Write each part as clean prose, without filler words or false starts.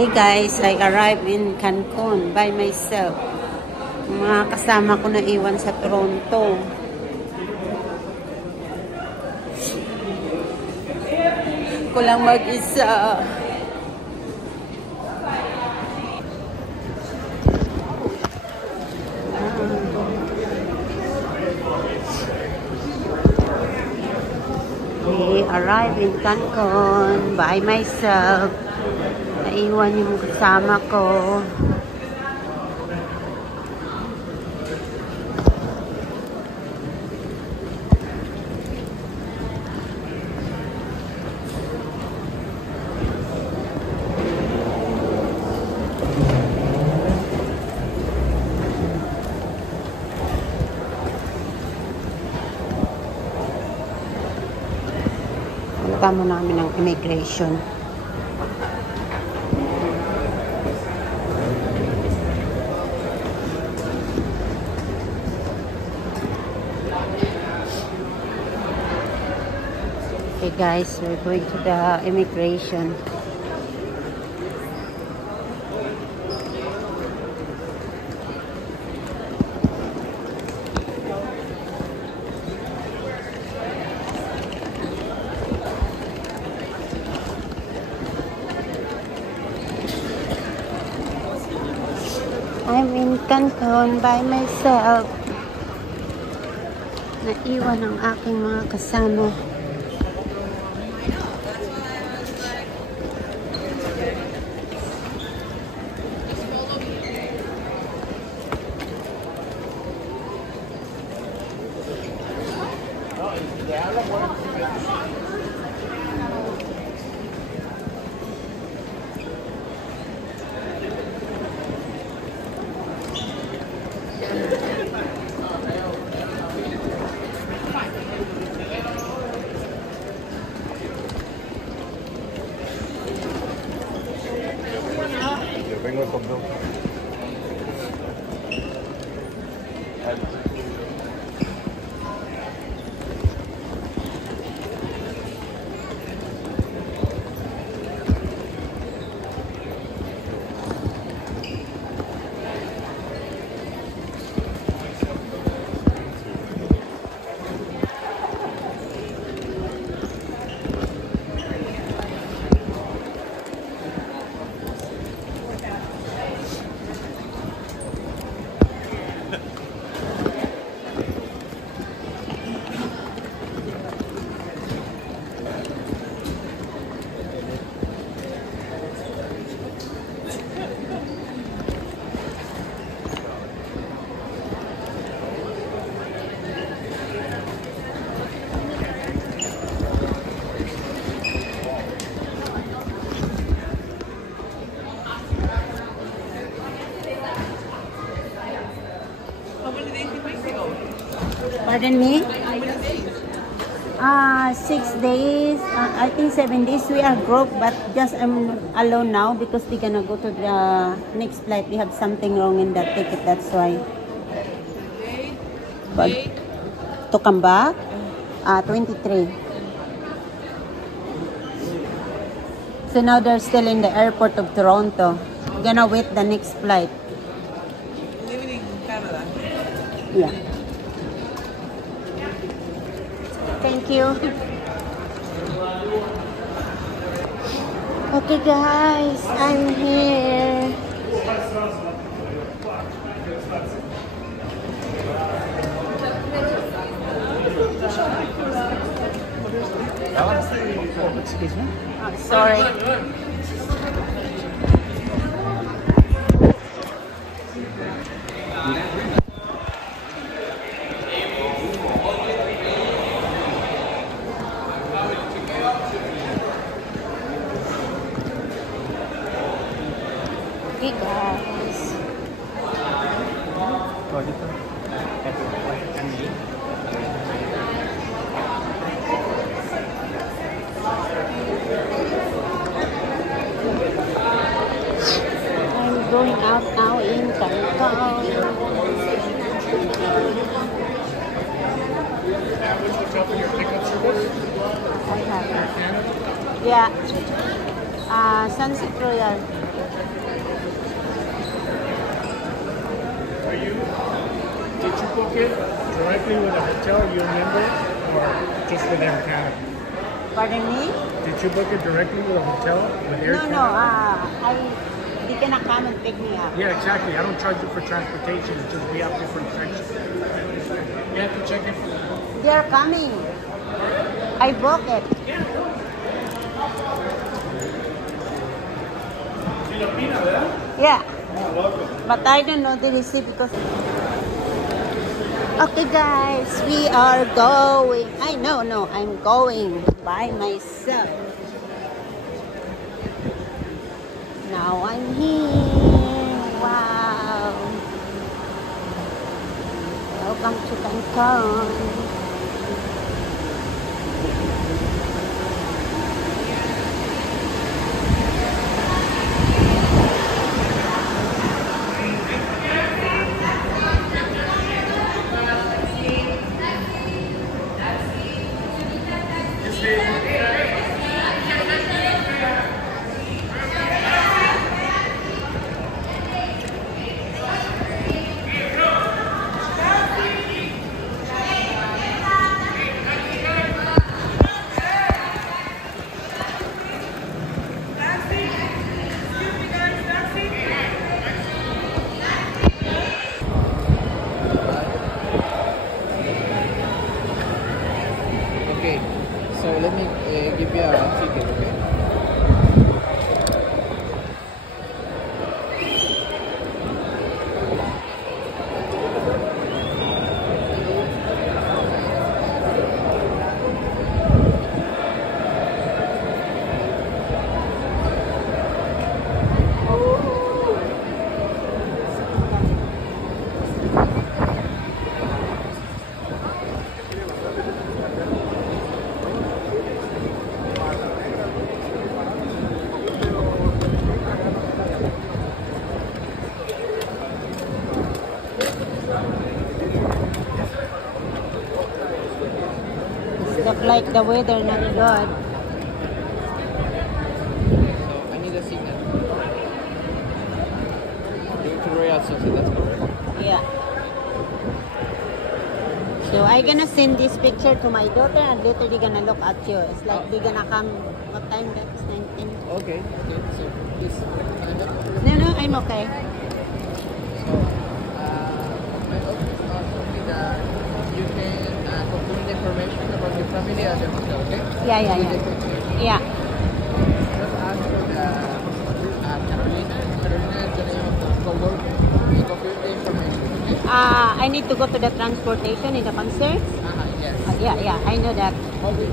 Okay guys, I arrived in Cancun by myself. Mga kasama ko na iwan sa Toronto. Ko lang mag-isa. I arrived in Cancun by myself. Naiwan yung kasama ko. Punta mo namin ng immigration. Okay guys, we're going to the immigration. I'm in Cancun by myself. Naiwan ang aking mga kasama. Vengo con dos. Pardon me? 6 days. I think 7 days. We are group, but just I'm alone now because we're gonna go to the next flight. We have something wrong in that ticket. That's why. But to come back, 23. So now they're still in the airport of Toronto. Gonna wait the next flight. Living in Canada. Yeah. Thank you. Okay guys, I'm here. Excuse me? Sorry. Okay guys. I'm going out now in Cancun. I have it. Yeah. Sunset Royal. Did you book it directly with a hotel you remember, or just with Air Canada? Pardon me? Did you book it directly with a hotel with Air No, Canada? they cannot come and pick me up. Yeah, exactly. I don't charge you for transportation. It's just we have different sections. You have to check it. They are coming. I booked it. Yeah. But I don't know the receipt because... Okay guys, we are going. I'm going by myself. Now I'm here. Wow. Welcome to Cancun. Okay, so let me give you a ticket, okay? Look like the weather not good. So I need a signal. Going to Royal Sunset, that's correct? Yeah. So I gonna send this picture to my daughter and later they gonna look at you. It's like they gonna come. What time? That's 19. Okay, so please stand up. No, I'm okay. So, my office asked me that you can complete information about your family at the hotel, okay? Yeah. Yeah. Just ask for the Carolina. Carolina is the name of the co-worker. You complete the information, okay? I need to go to the transportation in the concert. Yes. Yeah, I know that. Okay.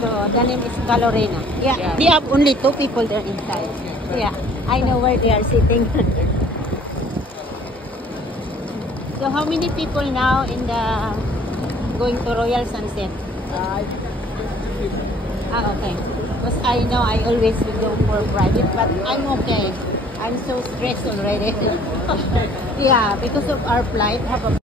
So the name is Calorena. Yeah, Yeah. they have only 2 people there inside. Yeah, I know where they are sitting. So how many people now in the going to Royal Sunset? Okay. Because I know I always will go for private, but I'm okay. I'm so stressed already. Yeah, because of our flight. Have a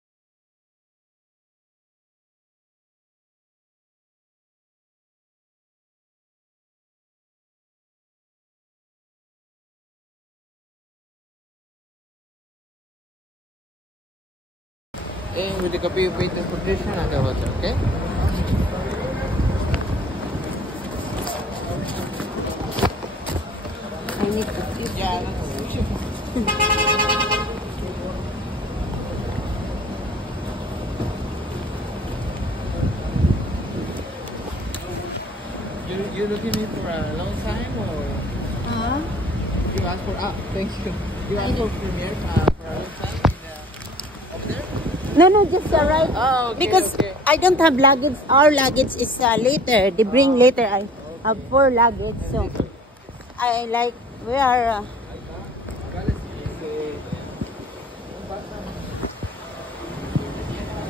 And with the copy of waiting transportation at the hotel, okay? I need to see. Yeah, you looking me for a long time or you ask for thank you. You ask for premiere for a long time over there? No, just right. Oh, okay, because okay. I don't have luggage. Our luggage is later. They bring later. I have 4 luggage, so I like we are.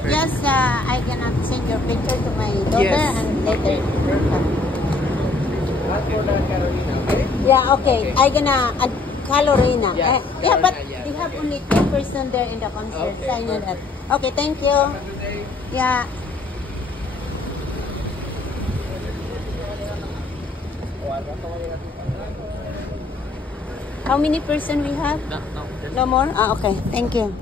Yes, I gonna send your picture to my daughter Yes. and later. Ask for the Carolina, okay? Yeah, okay. I gonna Calorina. Yes, Yeah, but Carolina, yeah. they have only 2 person there in the concert. Okay, So I know that. perfect. Okay, thank you. Have a good day. Yeah. How many person we have? No. No more? Okay. Thank you.